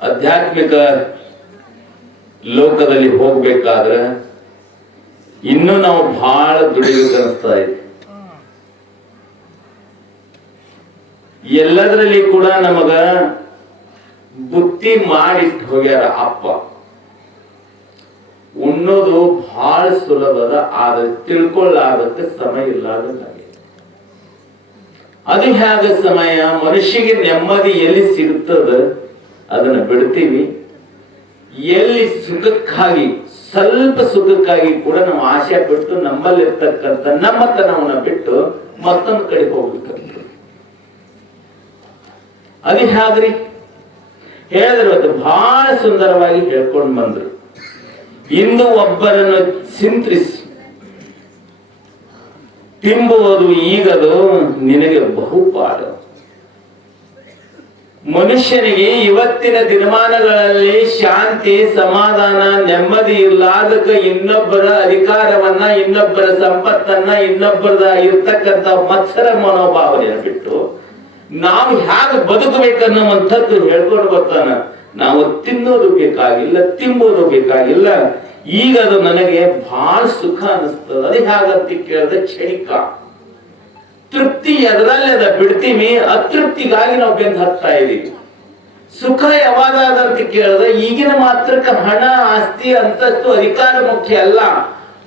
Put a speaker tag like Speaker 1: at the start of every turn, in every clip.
Speaker 1: ಆಧ್ಯಾತ್ಮಿಕ ಲೋಕದಲ್ಲಿ ಹೋಗ್ಬೇಕಾದ್ರೆ ಇನ್ನೂ ನಾವು ಬಹಳ ದುಡಿಬೇಕು ಅನಿಸ್ತಾ ಇದೆ. ಎಲ್ಲದರಲ್ಲಿ ಕೂಡ ನಮಗ ಬುತ್ತಿ ಮಾಡಿಟ್ಟು ಹೋಗ್ಯಾರ ಅಪ್ಪ. ಉಣ್ಣೋದು ಬಹಳ ಸುಲಭದ ಆದ ತಿಳ್ಕೊಳ್ಳಾಗಕ್ಕೆ ಸಮಯ ಇಲ್ಲ ಅದು ಹೇಗ ಸಮಯ? ಮನುಷ್ಯಗೆ ನೆಮ್ಮದಿ ಎಲ್ಲಿ ಸಿಗುತ್ತದ ಅದನ್ನ ಬಿಡ್ತೀವಿ. ಎಲ್ಲಿ ಸುಖಕ್ಕಾಗಿ, ಸ್ವಲ್ಪ ಸುಖಕ್ಕಾಗಿ ಕೂಡ ನಾವು ಆಸೆ ಬಿಟ್ಟು ನಮ್ಮಲ್ಲಿರ್ತಕ್ಕಂಥ ನಮ್ಮತನವನ್ನ ಬಿಟ್ಟು ಮತ್ತೊಂದು ಕಡೆ ಹೋಗ್ಬೇಕಂತ ಅದು ಹೇಗ್ರಿ? ಹೇಳಿದ್ರು ಅದು ಬಹಳ ಸುಂದರವಾಗಿ ಹೇಳ್ಕೊಂಡು ಬಂದ್ರು. ಇಂದು ಒಬ್ಬರನ್ನು ಚಿಂತಿಸಿ ತಿಂಬುವುದು ಈಗದು ನಿನಗೆ ಬಹುಪಾಡು ಮನುಷ್ಯನಿಗೆ ಇವತ್ತಿನ ದಿನಮಾನಗಳಲ್ಲಿ ಶಾಂತಿ, ಸಮಾಧಾನ, ನೆಮ್ಮದಿ ಇರ್ಲಾರ್ದಕ್ಕ ಇನ್ನೊಬ್ಬರ ಅಧಿಕಾರವನ್ನ, ಇನ್ನೊಬ್ಬರ ಸಂಪತ್ತನ್ನ, ಇನ್ನೊಬ್ಬರದ ಇರ್ತಕ್ಕಂಥ ಮತ್ಸರ ಮನೋಭಾವನೆಯನ್ನು ಬಿಟ್ಟು ನಾವು ಹೇಗೆ ಬದುಕಬೇಕನ್ನುವಂಥದ್ದು ಹೇಳ್ಕೊಂಡು ಬರ್ತಾನ. ನಾವು ತಿನ್ನೋದು ಬೇಕಾಗಿಲ್ಲ, ತಿಂಬೋದು ಬೇಕಾಗಿಲ್ಲ. ಈಗ ಅದು ನನಗೆ ಬಹಳ ಸುಖ ಅನಿಸ್ತದ. ಅದು ಹೇಗಂತ ಕೇಳಿದ್ರೆ ಕ್ಷಣಿಕ. ತೃಪ್ತಿ ಎದರಲ್ಲಿ ಅದ ಬಿಡ್ತೀವಿ ಅತೃಪ್ತಿಗಾಗಿ ನಾವು ಬೆಂದು ಹತ್ತಾ ಇದೀವಿ. ಸುಖ ಯಾವಾಗ ಅದಂತ ಕೇಳಿದ್ರೆ, ಈಗಿನ ಮಾತ್ರಕ್ಕೆ ಹಣ, ಆಸ್ತಿ, ಅಂತಸ್ತು, ಅಧಿಕಾರ ಮುಖ್ಯ ಅಲ್ಲ.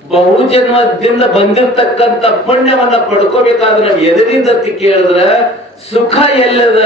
Speaker 1: ಬಹುಜನ್ಮದಿಂದ ಬಂದಿರತಕ್ಕಂತ ಪುಣ್ಯವನ್ನ ಪಡ್ಕೋಬೇಕಾದ್ರೆ ನಾವು ಎದರಿಂದ ಕೇಳಿದ್ರೆ, ಸುಖ ಎಲ್ಲದ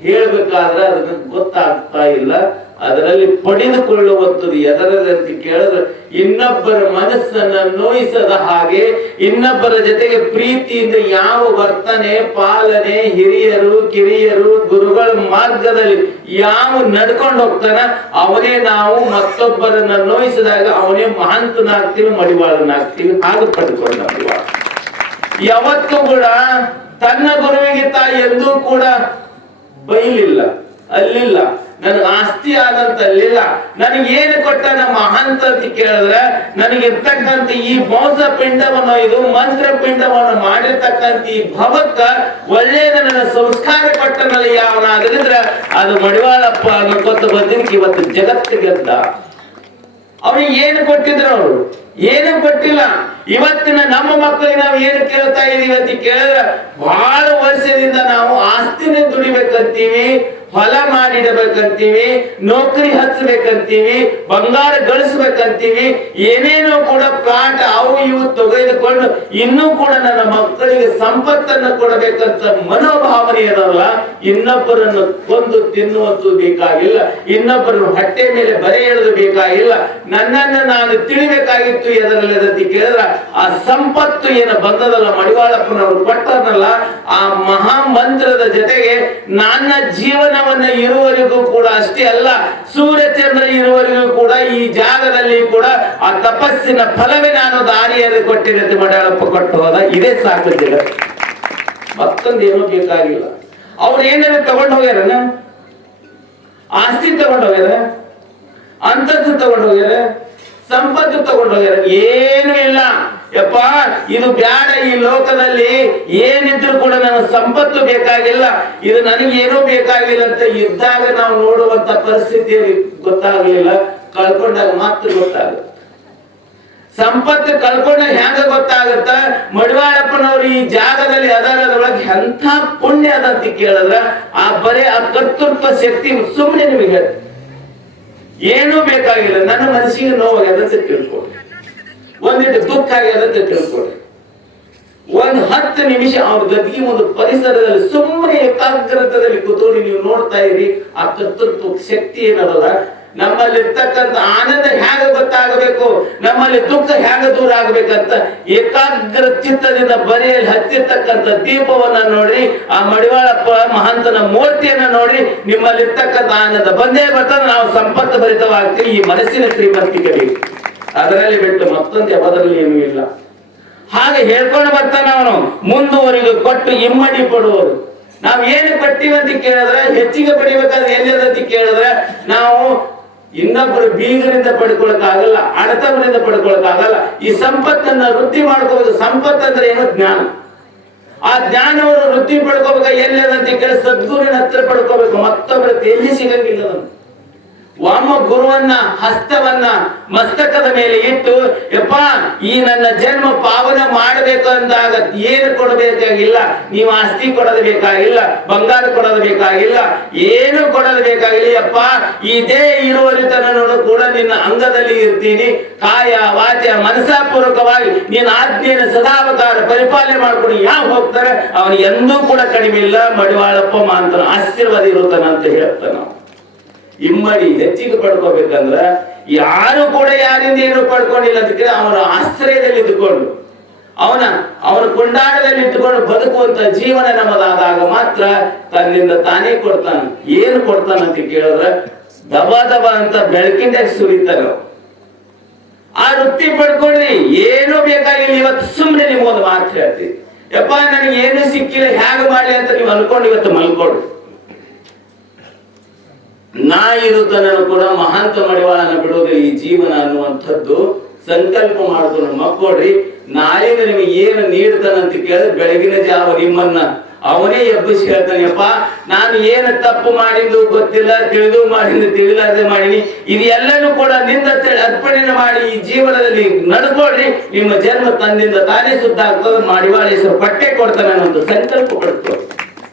Speaker 1: ಹೇಳ್ಬೇಕಾದ್ರೆ ಅದಕ್ಕೆ ಗೊತ್ತಾಗ್ತಾ ಇಲ್ಲ. ಅದರಲ್ಲಿ ಪಡೆದುಕೊಳ್ಳುವಂಥದ್ದು ಎದರದಂತೆ ಕೇಳಿದ್ರೆ ಇನ್ನೊಬ್ಬರ ಮನಸ್ಸನ್ನ ನೋಯಿಸದ ಹಾಗೆ ಇನ್ನೊಬ್ಬರ ಜೊತೆಗೆ ಪ್ರೀತಿಯಿಂದ ಯಾವ ವರ್ತನೆ ಪಾಲನೆ ಹಿರಿಯರು, ಕಿರಿಯರು, ಗುರುಗಳ ಮಾರ್ಗದಲ್ಲಿ ಯಾವ ನಡ್ಕೊಂಡು ಹೋಗ್ತಾನ ಅವನೇ ನಾವು ಮತ್ತೊಬ್ಬರನ್ನ ನೋಯಿಸಿದಾಗ ಅವನೇ ಮಹಾಂತನಾಗ್ತೀವಿ ಮಡಿವಾಳನಾಗ್ತೀವಿ ಹಾಗೆ ಪಡ್ಕೊಂಡ ಯಾವತ್ತೂ ಕೂಡ ತನ್ನ ಗುರುವಿಗೆ ತಾಯಿ ಎಂದೂ ಕೂಡ ಬೈಲಿಲ್ಲ, ಅಲ್ಲಿಲ್ಲ. ನನಗೆ ಆಸ್ತಿ ಆದಂತ ಅಲ್ಲಿಲ್ಲ ನನಗೆ ಏನು ಕೊಟ್ಟ ನಮ್ಮ ಮಹಂತ ಅಂತ ಕೇಳಿದ್ರೆ, ನನಗೆ ಇರ್ತಕ್ಕಂಥ ಈ ಮೌಸ ಪಿಂಡವನ್ನು, ಇದು ಮಂತ್ರ ಪಿಂಡವನ್ನು ಮಾಡಿರ್ತಕ್ಕಂತ ಈ ಭವಕ್ಕ ಒಳ್ಳೆಯದ ನನ್ನ ಸಂಸ್ಕಾರ ಕೊಟ್ಟನಲ್ಲ ಯಾವನಾದ್ರಿದ್ರೆ ಅದು ಮಡಿವಾಳಪ್ಪ ಅನ್ಕೊತ ಬಂದಿದ್ದಕ್ಕೆ ಇವತ್ತು ಜಗತ್ತು ಗೆದ್ದ ಅವ್ರಿಗೆ ಏನು ಕೊಟ್ಟಿದ್ರು ಅವರು? ಏನು ಕೊಟ್ಟಿಲ್ಲ. ಇವತ್ತಿನ ನಮ್ಮ ಮಕ್ಕಳಿಗೆ ನಾವು ಏನು ಕೇಳ್ತಾ ಇದೀವಿ ಅಂತ ಕೇಳಿದ್ರೆ ಬಹಳ ವರ್ಷದಿಂದ ನಾವು ಆಸ್ತಿನೇ ದುಡಿಬೇಕಂತೀವಿ. ಹೊಲ ಮಾಡಿಡಬೇಕಂತೀವಿ, ನೌಕರಿ ಹಚ್ಚಬೇಕಂತೀವಿ, ಬಂಗಾರ ಗಳಿಸ್ಬೇಕಂತೀವಿ, ಏನೇನೋ ಕೂಡ ಪ್ಲಾಟ್ ಅವು ಇವು ತೆಗೆದುಕೊಂಡು ಇನ್ನೂ ಕೂಡ ನನ್ನ ಮಕ್ಕಳಿಗೆ ಸಂಪತ್ತನ್ನು ಕೊಡಬೇಕಂತ ಮನೋಭಾವನೆ ಇರಲ್ಲ ಇನ್ನೊಬ್ಬರನ್ನು ಕೊಂದು ತಿನ್ನುವಂತೂ ಬೇಕಾಗಿಲ್ಲ, ಇನ್ನೊಬ್ಬರನ್ನು ಹಟ್ಟೆ ಮೇಲೆ ಬರೆ ಎಳೆದು ಬೇಕಾಗಿಲ್ಲ. ನನ್ನನ್ನು ನಾನು ತಿಳಿಬೇಕಾಗಿತ್ತು ಎದರಲ್ಲಿ ಅಂತ ಕೇಳಿದ್ರ, ಆ ಸಂಪತ್ತು ಏನು ಬಂದದಲ್ಲ ಮಡಿವಾಳಪ್ಪನವರು ಕೊಟ್ಟನಲ್ಲ ಆ ಮಹಾ ಮಂತ್ರದ ಜೊತೆಗೆ ನನ್ನ ಇರುವವರೆಗೂ ಕೂಡ ಅಷ್ಟೇ ಅಲ್ಲ ಸೂರ್ಯಚಂದ್ರ ಇರುವವರೆಗೂ ಕೂಡ ಈ ಜಾಗದಲ್ಲಿ ಕೂಡ ಆ ತಪಸ್ಸಿನ ಫಲವೇ ನಾನು ದಾರಿಯಲ್ಲಿ ಕೊಟ್ಟಿದೆ ಮಡಾಳಪ್ಪ ಕೊಟ್ಟು ಹೋದ. ಇದೇ ಸಾಕು ಜಗತ್ತು ಮತ್ತೊಂದು ಏನೂ ಬೇಕಾಗಿಲ್ಲ. ಅವ್ರು ಏನೇನು ತಗೊಂಡು ಹೋಗ್ಯಾರನ ಆಸ್ತಿ ತಗೊಂಡು ಹೋಗ್ಯಾರ? ಅಂತಸ್ತು ತಗೊಂಡು ಹೋಗ್ಯಾರ? ಸಂಪತ್ತು ತಗೊಂಡು ಹೋಗ್ಯಾರ? ಏನು ಇಲ್ಲ. ಯಪ್ಪ, ಇದು ಬ್ಯಾಡ ಈ ಲೋಕದಲ್ಲಿ. ಏನಿದ್ರು ಕೂಡ ನನ್ನ ಸಂಪತ್ತು ಬೇಕಾಗಿಲ್ಲ. ಇದು ನನಗೆ ಏನೂ ಬೇಕಾಗಿಲ್ಲ ಅಂತ ಇದ್ದಾಗ ನಾವು ನೋಡುವಂತ ಪರಿಸ್ಥಿತಿಯಲ್ಲಿ ಗೊತ್ತಾಗ್ಲಿಲ್ಲ. ಕಳ್ಕೊಂಡಾಗ ಮಾತ್ರ ಗೊತ್ತಾಗುತ್ತೆ. ಸಂಪತ್ತು ಕಳ್ಕೊಂಡ ಹೆಂಗ ಗೊತ್ತಾಗತ್ತ? ಮಡಿವಾಳಪ್ಪನವ್ರು ಈ ಜಾಗದಲ್ಲಿ ಅದರದೊಳಗೆ ಎಂಥ ಪುಣ್ಯ ಅದ ಅಂತ ಕೇಳಿದ್ರ? ಆ ಬರೇ ಆ ಕರ್ತೃತ್ವ ಶಕ್ತಿ ಸುಮ್ಮನೆ ನಿಮಗೆ. ಏನೂ ಬೇಕಾಗಿಲ್ಲ. ನನ್ನ ಮನಸ್ಸಿಗೆ ನೋವಾಗ ಅದಂತ ತಿಳ್ಕೊಳ್ಳಿ ಒಂದಿಟ್ಟು ದುಃಖ ಅಂತ ತಿಳ್ಕೊಳ್ಳಿ ಒಂದ್ ಹತ್ತು ನಿಮಿಷ ಅವ್ರ ಗದ್ಗಿ ಒಂದು ಪರಿಸರದಲ್ಲಿ ಸುಮ್ಮನೆ ಏಕಾಗ್ರತದಲ್ಲಿ ಕೂತ್ಕೊಂಡು ನೀವು ನೋಡ್ತಾ ಇರಿ, ಆ ಕರ್ತೃತ್ವ ಶಕ್ತಿ ಏನದಲ್ಲ? ನಮ್ಮಲ್ಲಿ ಇರ್ತಕ್ಕಂಥ ಆನಂದ ಹೇಗೆ ಗೊತ್ತಾಗಬೇಕು? ನಮ್ಮಲ್ಲಿ ದುಃಖ ಹೇಗೆ ದೂರ ಆಗ್ಬೇಕಂತ? ಏಕಾಗ್ರ ಚಿತ್ತದಿಂದ ಬರೆಯಲ್ಲಿ ಹತ್ತಿರ್ತಕ್ಕಂಥ ದೀಪವನ್ನ ನೋಡಿ, ಆ ಮಡಿವಾಳಪ್ಪ ಮಹಂತನ ಮೂರ್ತಿಯನ್ನ ನೋಡಿ ನಿಮ್ಮಲ್ಲಿ ಇರ್ತಕ್ಕಂಥ ಆನಂದ ಬಂದೇ ಬರ್ತಾರೆ ನಾವು ಸಂಪತ್ತು ಭರಿತವಾಗ್ತೀವಿ. ಈ ಮನಸ್ಸಿನ ಶ್ರೀಮಂತಿಕೆ ಅದರಲ್ಲಿ ಬಿಟ್ಟು ಮತ್ತೊಂದು ಯಾವುದರಲ್ಲಿ ಏನೂ ಇಲ್ಲ. ಹಾಗೆ ಹೇಳ್ಕೊಂಡು ಬರ್ತಾನೆ ಅವನು. ಮುಂದುವರೆಗೆ ಕೊಟ್ಟು ಇಮ್ಮಡಿ ಪಡುವರು ನಾವು ಏನು ಕೊಟ್ಟಿವಿ ಅಂತ ಕೇಳಿದ್ರೆ, ಹೆಚ್ಚಿಗೆ ಪಡಿಬೇಕಾದ್ರೆ ಅಂತ ಕೇಳಿದ್ರೆ, ನಾವು ಇನ್ನೊಬ್ಬರು ಬೀಗರಿಂದ ಪಡ್ಕೊಳಕ್ಕಾಗಲ್ಲ ಪಡ್ಕೊಳಕ್ ಆಗಲ್ಲ ಈ ಸಂಪತ್ತನ್ನ ವೃದ್ಧಿ ಮಾಡ್ಕೋಬೇಕು. ಸಂಪತ್ತಂದ್ರೆ ಏನು? ಜ್ಞಾನ. ಆ ಜ್ಞಾನವನ್ನು ವೃದ್ಧಿ ಪಡ್ಕೋಬೇಕು. ಎಲ್ಲಿದೆ ಅಂತ ಕೇಳಿ ಸದ್ಗುರಿನ ಹತ್ರ ಪಡ್ಕೋಬೇಕು. ಮತ್ತೊಬ್ಬರ ಎಲ್ಲಿ ಸಿಗಂಗಿಲ್ಲ ಅದನ್ನು. ಒಮ್ಮ ಗುರುವನ್ನ ಹಸ್ತವನ್ನ ಮಸ್ತಕದ ಮೇಲೆ ಇಟ್ಟು, ಯಪ್ಪ, ಈ ನನ್ನ ಜನ್ಮ ಪಾವನ ಮಾಡಬೇಕು ಅಂದಾಗ ಏನು ಕೊಡಬೇಕಾಗಿಲ್ಲ? ನೀವು ಆಸ್ತಿ ಕೊಡೋದು ಬೇಕಾಗಿಲ್ಲ, ಬಂಗಾರ ಕೊಡೋದು ಬೇಕಾಗಿಲ್ಲ, ಏನು ಕೊಡೋದು ಬೇಕಾಗಿಲ್ಲ, ಯಪ್ಪ, ಇದೇ ಇರುವರಿತನೂ ಕೂಡ ನಿನ್ನ ಅಂಗದಲ್ಲಿ ಇರ್ತೀನಿ. ಕಾಯ, ವಾಚ ಮನಸಾಪೂರ್ವಕವಾಗಿ ನೀನ್ ಆಜ್ಞೆಯನ್ನು ಸದಾವಕಾರ ಪರಿಪಾಲನೆ ಮಾಡ್ಕೊಂಡು ಯಾವ ಹೋಗ್ತಾರೆ? ಅವನು ಎಂದೂ ಕೂಡ ಕಡಿಮೆ ಇಲ್ಲ, ಮಡಿವಾಳಪ್ಪ ಮಾಂತನ ಆಶೀರ್ವಾದ ಇರುತ್ತಾನ ಅಂತ ಹೇಳ್ತಾನ. ಇಮ್ಮಡಿ ಹೆಚ್ಚಿಗೆ ಪಡ್ಕೋಬೇಕಂದ್ರ ಯಾರು ಕೂಡ ಯಾರಿಂದ ಏನು ಪಡ್ಕೊಂಡಿಲ್ಲ ಅದಕ್ಕೆ ಅವನ ಆಶ್ರಯದಲ್ಲಿ ಇದ್ದುಕೊಂಡು, ಅವನ ಅವನ ಕೊಂಡಾಡದಲ್ಲಿ ಇಟ್ಟುಕೊಂಡು ಬದುಕುವಂತ ಜೀವನ ನಮ್ಮದಾದಾಗ ಮಾತ್ರ ತನ್ನಿಂದ ತಾನೇ ಕೊಡ್ತಾನ. ಏನು ಕೊಡ್ತಾನ ಅಂತ ಕೇಳಿದ್ರೆ ದಬ ದಬ ಅಂತ ಬೆಳಕಿಂದ ಸುರಿತಾನ ಆ ವೃತ್ತಿ ಪಡ್ಕೊಂಡ್ರಿ, ಏನು ಬೇಕಾಗಿಲ್ಲ. ಇವತ್ತು ಸುಮ್ಮನೆ ನಿಮ್ಗೊಂದು ಮಾತು ಹೇಳ್ತೀವಿ ಯಪ್ಪ ನನಗೆ ಏನು ಸಿಕ್ಕಿಲ್ಲ ಹೇಗೆ ಮಾಡಲಿ ಅಂತ ನೀವು ಅನ್ಕೊಂಡು ಇವತ್ತು ಮಲ್ಕೊಡ್ರಿ ನಾ ಕೂಡ ಮಹಾಂತ ಮಡಿವಾಳನ ಬಿಡೋದು ಈ ಜೀವನ ಅನ್ನುವಂಥದ್ದು ಸಂಕಲ್ಪ ಮಾಡ್ಕೊಂಡು ಮಕ್ಕೊಡ್ರಿ ನಾಳೆಯಿಂದ ನಿಮಗೆ ಏನು ನೀಡ್ತಾನಂತ ಕೇಳಿದ್ರೆ ಬೆಳಗಿನ ಜಾವ ನಿಮ್ಮನ್ನ ಅವನೇ ಎಬ್ಬಿಸಿ ಹೇಳ್ತಾನೆಪ್ಪ ನಾನು ಏನು ತಪ್ಪು ಮಾಡಿದ್ದು ಗೊತ್ತಿಲ್ಲ, ತಿಳಿದು ಮಾಡಿದ್ದು ತಿಳಿಲಾರ್ದೆ ಮಾಡೀನಿ. ಇದೆಲ್ಲನೂ ಕೂಡ ನಿಂದ ಅರ್ಪಣೆ ಮಾಡಿ ಈ ಜೀವನದಲ್ಲಿ ನಡ್ಕೊಳ್ರಿ. ನಿಮ್ಮ ಜನ್ಮ ತಂದಿಂದ ತಾನೇ ಸುದ್ದ ಆಗ್ತದೆ. ಮಾಡಿವಾಳೇಶ್ವರ ಪಟ್ಟೆ ಕೊಡ್ತಾನೆ ಅನ್ನೋದು ಸಂಕಲ್ಪ ಪಡ್ಕೊಳ್ಳಿ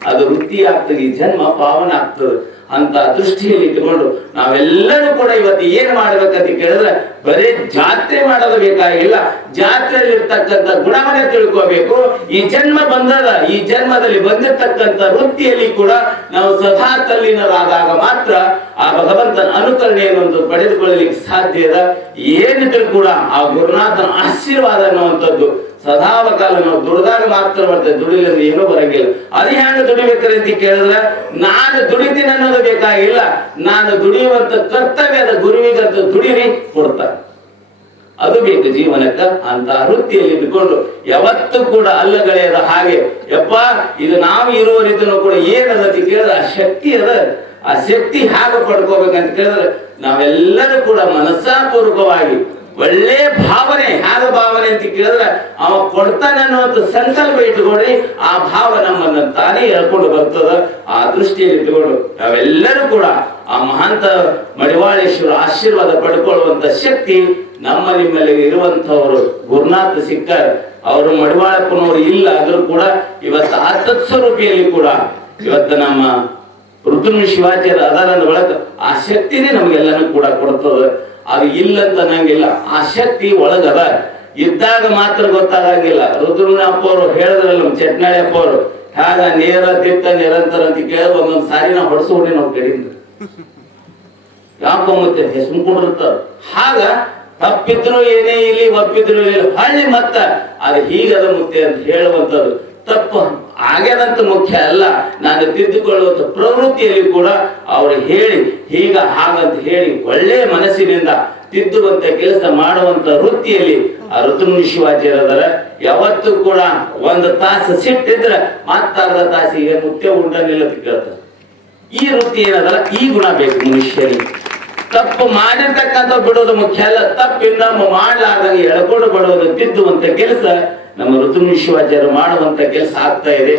Speaker 1: ಅದು ವೃತ್ತಿ ಆಗ್ತದೆ ಈ ಜನ್ಮ ಪಾವನ ಆಗ್ತದೆ. ಅಂತ ದೃಷ್ಟಿಯಲ್ಲಿ ಇಟ್ಟುಕೊಂಡು ನಾವೆಲ್ಲರೂ ಕೂಡ ಇವತ್ತು ಏನ್ ಮಾಡ್ಬೇಕಂತ ಕೇಳಿದ್ರೆ, ಬರೀ ಜಾತ್ರೆ ಮಾಡೋದು ಬೇಕಾಗಿಲ್ಲ. ಜಾತ್ರೆಯಲ್ಲಿ ಇರ್ತಕ್ಕಂಥ ಗುಣವನ್ನ ತಿಳ್ಕೋಬೇಕು. ಈ ಜನ್ಮ ಬಂದದ, ಈ ಜನ್ಮದಲ್ಲಿ ಬಂದಿರ್ತಕ್ಕಂಥ ವೃತ್ತಿಯಲ್ಲಿ ಕೂಡ ನಾವು ಸದಾ ತಲ್ಲಿನರಾದಾಗ ಮಾತ್ರ ಆ ಭಗವಂತನ ಅನುಕರಣೆಯನ್ನು ಪಡೆದುಕೊಳ್ಳಲಿಕ್ಕೆ ಸಾಧ್ಯ ಇದೆ. ಏನಿದ್ರು ಕೂಡ ಆ ಗುರುನಾಥನ ಆಶೀರ್ವಾದ ಅನ್ನುವಂಥದ್ದು ಸದಾವ ಕಾಲ ನಾವು ದುಡಿದಾಗ ಮಾತ್ರ ಬರ್ತದೆ ದುಡಿಲಿಲ್ಲ ಏನೂ ಬರಂಗಿಲ್ಲ. ಅದು ಹೆಂಗ ದುಡಿಬೇಕ್ರಿ ಅಂತ ಕೇಳಿದ್ರೆ, ನಾನು ದುಡಿತೀನಿ ಅನ್ನೋದು ಬೇಕಾಗಿಲ್ಲ. ನಾನು ದುಡಿಯುವಂತ ಕರ್ತವ್ಯದ ಗುರುವಿಗಂತ ದುಡಿರಿ ಕೊಡ್ತ ಅದು ಬೇಕು ಜೀವನಕ್ಕ ಅಂತ ವೃತ್ತಿಯಲ್ಲಿ ಇದ್ದುಕೊಂಡು, ಯಾವತ್ತೂ ಕೂಡ ಅಲ್ಲಗಳೆಯದ ಹಾಗೆ, ಯಪ್ಪ, ಇದು ನಾವು ಇರುವ ರೀತಿಯೂ ಕೂಡ ಏನದ ಅಂತ ಕೇಳಿದ್ರೆ, ಆ ಶಕ್ತಿ ಅದ. ಆ ಶಕ್ತಿ ಹೇಗೆ ಪಡ್ಕೋಬೇಕಂತ ಕೇಳಿದ್ರೆ, ನಾವೆಲ್ಲರೂ ಕೂಡ ಮನಸ್ಸಾಪೂರ್ವಕವಾಗಿ ಒಳ್ಳೆ ಭಾವನೆ, ಯಾರ ಭಾವನೆ ಅಂತ ಕೇಳಿದ್ರೆ ಅವ ಕೊಡ್ತಾನೆ ಅನ್ನುವಂಥ ಸಂಕಲ್ಪ ಇಟ್ಕೊಂಡ್ರಿ ಆ ಭಾವ ನಮ್ಮನ್ನ ತಾನೇ ಹೇಳ್ಕೊಂಡು ಬರ್ತದ. ಆ ದೃಷ್ಟಿಯಲ್ಲಿ ಇಟ್ಟುಕೊಂಡು ನಾವೆಲ್ಲರೂ ಕೂಡ ಆ ಮಹಾಂತ ಮಡಿವಾಳೇಶ್ವರ ಆಶೀರ್ವಾದ ಪಡ್ಕೊಳ್ಳುವಂತ ಶಕ್ತಿ ನಮ್ಮ ನಿಮ್ಮಲ್ಲಿ ಇರುವಂತವರು ಗುರುನಾಥ ಸಿಕ್ಕರ್. ಅವರು ಮಡಿವಾಳಪ್ಪನವರು ಇಲ್ಲ, ಆದ್ರೂ ಕೂಡ ಇವತ್ತು ಆ ತತ್ಸ್ವರೂಪಿಯಲ್ಲಿ ಕೂಡ ಇವತ್ತು ನಮ್ಮ ಋತುಮಿ ಶಿವಾಚಾರ್ಯ ಅದರ ಒಳಗ ಆ ಶಕ್ತಿನೇ ನಮಗೆಲ್ಲನೂ ಕೂಡ ಕೊಡ್ತದೆ. ಅದು ಇಲ್ಲ ಅಂತ ಅನ್ನಂಗಿಲ್ಲ ಆ ಶಕ್ತಿ ಒಳಗದ. ಇದ್ದಾಗ ಮಾತ್ರ ಗೊತ್ತಾಗಂಗಿಲ್ಲ. ರುದ್ರನ ಅಪ್ಪ ಅವರು ಹೇಳಿದ್ರಲ್ಲ ನಮ್ಮ ಚಟ್ನಾಳಿ ಅಪ್ಪ ಅವರು ಹಾಗ ನೇರ, ದಿಟ್ಟ, ನಿರಂತರ ಅಂತ ಕೇಳಿ ಒಂದೊಂದು ಸಾರಿ ನಾವು ಹೊಡ್ಸೋಡಿ ನಾವು ಕಡೆಯಿಂದ. ಯಾಕೋ ಮತ್ತೆ ಸುಮ್ಕೊಂಡಿರ್ತಾರ. ಹಾಗ ತಪ್ಪಿದ್ರು ಏನೇ ಇಲ್ಲಿ ಒಪ್ಪಿದ್ರು ಇಲ್ಲಿ ಹಳ್ಳಿ ಮತ್ತ, ಅದು ಹೀಗದ ಮುತ್ತೆ ಅಂತ ಹೇಳುವಂಥದ್ದು ತಪ್ಪು. ಆಗ್ಯದಂತ ಮುಖ್ಯ ಅಲ್ಲ, ನಾನು ತಿದ್ದುಕೊಳ್ಳುವಂತ ಪ್ರವೃತ್ತಿಯಲ್ಲಿ ಕೂಡ ಅವರು ಹೇಳಿ, ಹೀಗ ಹಾಗಂತ ಹೇಳಿ ಒಳ್ಳೆಯ ಮನಸ್ಸಿನಿಂದ ತಿದ್ದುವಂತ ಕೆಲಸ ಮಾಡುವಂತ ವೃತ್ತಿಯಲ್ಲಿ ಆ ಋತುಮುನಿ ಶಿವಾಚಾರ್ಯದರ ಯಾವತ್ತೂ ಕೂಡ ಒಂದು ತಾಸು ಸಿಟ್ಟಿದ್ರೆ ಮತ್ತರ್ಧ ತಾಸಿಗೆ ಮುಖ್ಯ ಉಂಡ ನಿಲ್ಲತ್ ಕೇಳ್ತಾರೆ. ಈ ವೃತ್ತಿ ಏನದಲ್ಲ, ಈ ಗುಣ ಬೇಕು ಮನುಷ್ಯನಿಗೆ. ತಪ್ಪು ಮಾಡಿರ್ತಕ್ಕಂಥ ಬಿಡೋದು ಮುಖ್ಯ ಅಲ್ಲ, ತಪ್ಪಿಂದ ಮಾಡ್ಲಾರ್ದಂಗೆ ಎಳ್ಕೊಂಡು ಬಿಡೋದು ತಿದ್ದುವಂತ ಕೆಲಸ ನಮ್ಮ ಋತುಮುನಿ ಶಿವಾಚಾರ್ಯ ಮಾಡುವಂತ ಕೆಲಸ ಆಗ್ತಾ ಇದೆ.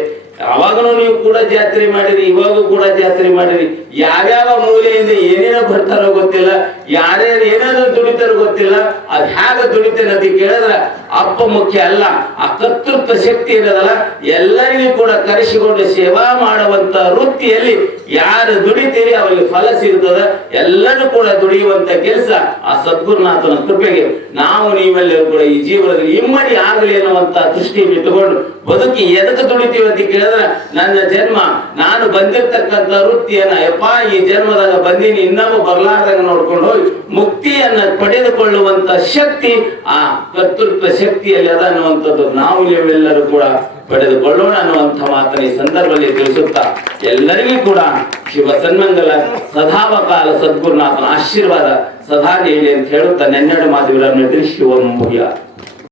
Speaker 1: ಅವಾಗನೂ ನೀವು ಕೂಡ ಜಾತ್ರೆ ಮಾಡಿರಿ, ಇವಾಗೂ ಕೂಡ ಜಾತ್ರೆ ಮಾಡಿರಿ. ಯಾವ್ಯಾವ ಮೂಲೆಯಿಂದ ಏನೇನೋ ಬರ್ತಾರೋ ಗೊತ್ತಿಲ್ಲ, ಯಾರ್ಯಾರು ಏನೇನೋ ದುಡಿತಾರೋ ಗೊತ್ತಿಲ್ಲ ಅದ್ ಹ್ಯಾಗ ದುಡಿತೇನೆ ಅಂತ ಕೇಳಿದ್ರೆ ಅಪ್ಪ ಮುಖ್ಯ ಅಲ್ಲ, ಆ ಕರ್ತೃತ್ವ ಶಕ್ತಿ ಇರೋದಲ್ಲ, ಎಲ್ಲರಿಗೂ ಕೂಡ ಕರೆಸಿಕೊಂಡು ಸೇವಾ ಮಾಡುವಂತ ವೃತ್ತಿಯಲ್ಲಿ ಯಾರು ದುಡಿತೀರಿ, ಅವರಿಗೆ ಫಲ ಸಿಗ್ತದ. ಎಲ್ಲರೂ ಕೂಡ ದುಡಿಯುವಂತ ಕೆಲಸ ಆ ಸದ್ಗುರುನಾಥನ ಕೃಪೆಗೆ. ನಾವು ನೀವೆಲ್ಲರೂ ಕೂಡ ಈ ಜೀವನದಲ್ಲಿ ಇಮ್ಮಡಿ ಆಗಲಿ ಅನ್ನುವಂತ ದೃಷ್ಟಿಯನ್ನು ಇಟ್ಟುಕೊಂಡು ಬದುಕಿ ಎದಕ್ಕೆ ದುಡಿತೀವಿ ಅಂತ ಕೇಳಿದ್ರೆ, ನನ್ನ ಜನ್ಮ, ನಾನು ಬಂದಿರ್ತಕ್ಕಂಥ ವೃತ್ತಿಯನ್ನ, ಯಪ್ಪ, ಈ ಜನ್ಮದಾಗ ಬಂದೀನಿ, ಇನ್ನೊಬ್ಬ ಬರ್ಲಾರ್ದಂಗ ನೋಡ್ಕೊಂಡು ಹೋಗಿ ಮುಕ್ತಿಯನ್ನ ಪಡೆದುಕೊಳ್ಳುವಂತ ಶಕ್ತಿ ಆ ಕರ್ತೃತ್ವ ಶಕ್ತಿಯಲ್ಲಿ ಅದ ಅನ್ನುವಂಥದ್ದು ನಾವು ನೀವೆಲ್ಲರೂ ಕೂಡ ಪಡೆದುಕೊಳ್ಳೋಣ ಅನ್ನುವಂಥ ಮಾತನ್ನ ಈ ಸಂದರ್ಭದಲ್ಲಿ ತಿಳಿಸುತ್ತಾ ಎಲ್ಲರಿಗೂ ಕೂಡ ಶಿವ ಸನ್ಮಂಗಲ, ಸದಾವಕಾಲ ಸದ್ಗುರುನಾಥನ ಆಶೀರ್ವಾದ ಸದಾ ನೀಡಿ ಅಂತ ಹೇಳುತ್ತಾ ನೆನ್ನೆರಡು ಮಾತುಗಳನ್ನು ತಿಳಿಸಿ ಮುಗಿಯ.